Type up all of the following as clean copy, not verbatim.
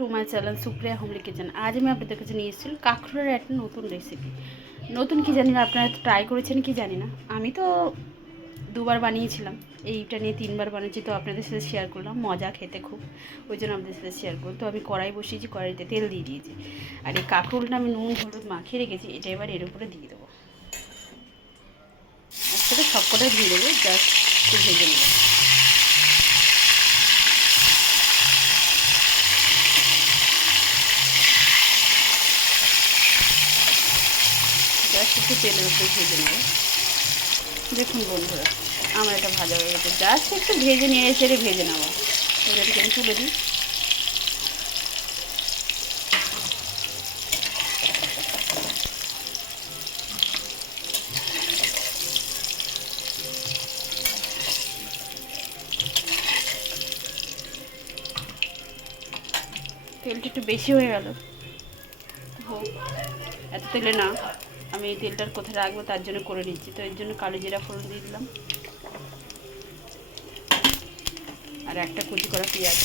To my channel Supriya homely kitchen. আজ আমি আপনাদের কাছে নিয়ে এসেছি কাঁকরোলের একটা নতুন রেসিপি। নতুন কি জানি না, আপনারা ট্রাই করেছেন কি জানি না, আমি তো দুবার বানিয়েছিলাম, এইটা নিয়ে তিনবার বানিয়েছি, তো আপনাদের সাথে শেয়ার করলাম। মজা খেতে খুব, ওই জন্য আপনাদের সাথে শেয়ার করলাম। তো আমি কড়াই বসিয়েছি, কড়াইতে তেল দিয়ে দিয়েছি, আর এই কাঁকরোলটা আমি নুন হলুদ মাখিয়ে রেখেছি, এটা এবার এর উপরে দিয়ে দেবো। একসাথে সবকটা দিয়ে দেবো, জাস্ট একটু ভেজে নেবো। জাস্ট একটু তেলের উপরে ভেজে নেবো। দেখুন বন্ধুরা, আমার এটা ভাজা হয়ে গেছে, জাস্ট একটু ভেজে নিয়ে এসে ভেজে নেওয়া। এটাকে আমি তুলে দিই। তেলটা একটু বেশি হয়ে গেল, হোক, এত তেলে না, আমি এই তেলটার কোথায় রাখবো তার জন্য করে নিচ্ছি। তো এর জন্য কালো জিরা ফোড়ন দিয়ে দিলাম, আর একটা কুচি করা পেঁয়াজ।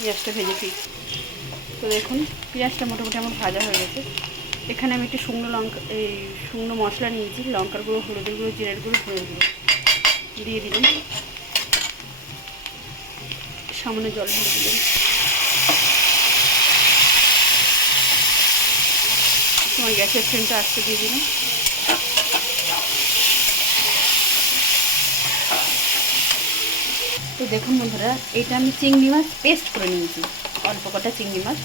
পেঁয়াজটা ভেজে ফিরছি। তো দেখুন পেঁয়াজটা মোটামুটি আমার ভাজা হয়ে গেছে। এখানে আমি একটু শুকনো মশলা নিয়েছি, লঙ্কার গুঁড়ো, হলুদের গুঁড়ো, জিরের গুঁড়ো, ধনের গুঁড়ো দিয়ে দিলাম। সামান্য জল ঢেলে দিলাম। তোমার গ্যাসের ফ্লেমটা আস্তে দিয়ে দিলাম। তো দেখুন বন্ধুরা, এটা আমি চিংড়ি মাছ পেস্ট করে নিয়েছি, অল্প কটা চিংড়ি মাছ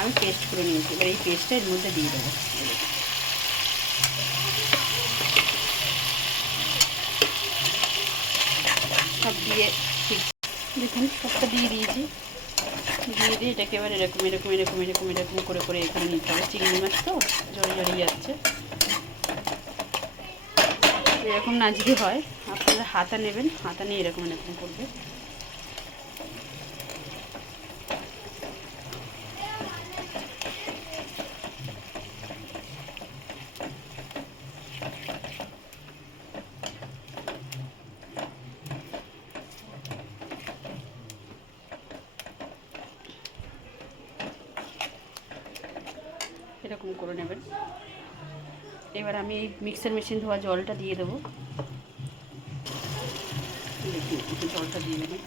আমি পেস্ট করে নিয়েছি। এবার এই পেস্টটা এর মধ্যে দিয়ে দেবো। সব দিয়ে ঠিক দেখুন সবটা দিয়ে দিয়েছি। দিয়ে এটাকে এবার এরকম এরকম এরকম এরকম এরকম করে করে এখানে নিতে হবে। চিংড়ি মাছ তো জড়ে জড়িয়ে যাচ্ছে, এরকম না যদি হয় আপনারা হাতা নেবেন, হাতা নিয়ে এরকম এরকম করবে। এরকম করে নেবেন। এবার আমি এই মিক্সার মেশিন ধোয়া জলটা দিয়ে দেবো। দেখুন জলটা দিয়ে দেবেন।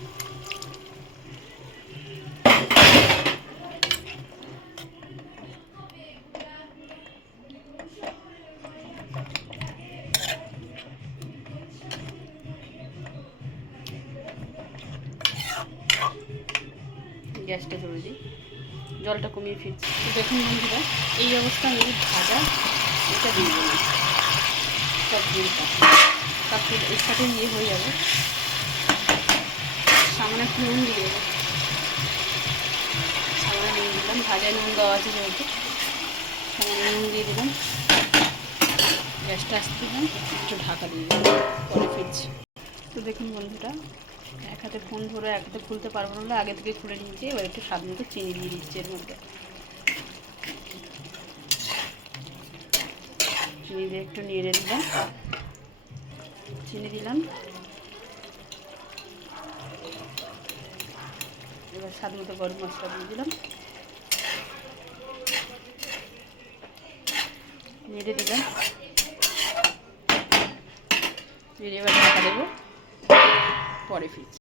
গ্যাসটা ধরে দিই, জলটা কমিয়ে ফিরছি। তো দেখুন বন্ধুরা, এই অবস্থায় আমি ভাজা এটা দিয়ে দেবো। সব দিয়ে তারপরে এর সাথে হয়ে যাবে। সামান্য একটু নুন দিয়ে দেবো, সামান্য নুন দিলাম, ভাজায় নুন দেওয়া আছে যেহেতু সামান্য নুন দিয়ে দিলাম। গ্যাসটা আসতে দিলাম, একটু ঢাকা দিয়ে দিলাম, পরে ফিরছি। তো দেখুন বন্ধুরা, এক হাতে ফোন ধরে এক হাতে খুলতে পারবো না, আগে থেকে খুলে নিয়েছি। এবার একটু স্বাদ মতো চিনি দিয়ে দিচ্ছি এর মধ্যে। চিনি দিয়ে একটু নেড়ে দিলাম, চিনি দিলাম। এবার স্বাদ মতো গরম মশলা দিয়ে দিলাম, নেড়ে দিলাম। নেড়ে এবার ঢাকা দেবো, পরে ফিরছি।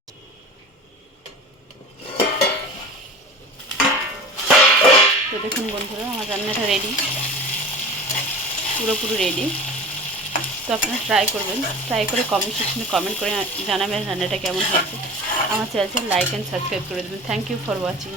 তো দেখুন বন্ধুরা, আমার রান্নাটা রেডি, পুরোপুরি রেডি। তো আপনারা ট্রাই করবেন, ট্রাই করে কমেন্ট সেকশনে কমেন্ট করে জানাবেন রান্নাটা কেমন হয়েছে। আমার চ্যানেলটা লাইক অ্যান্ড সাবস্ক্রাইব করে দেবেন। Thank you for watching.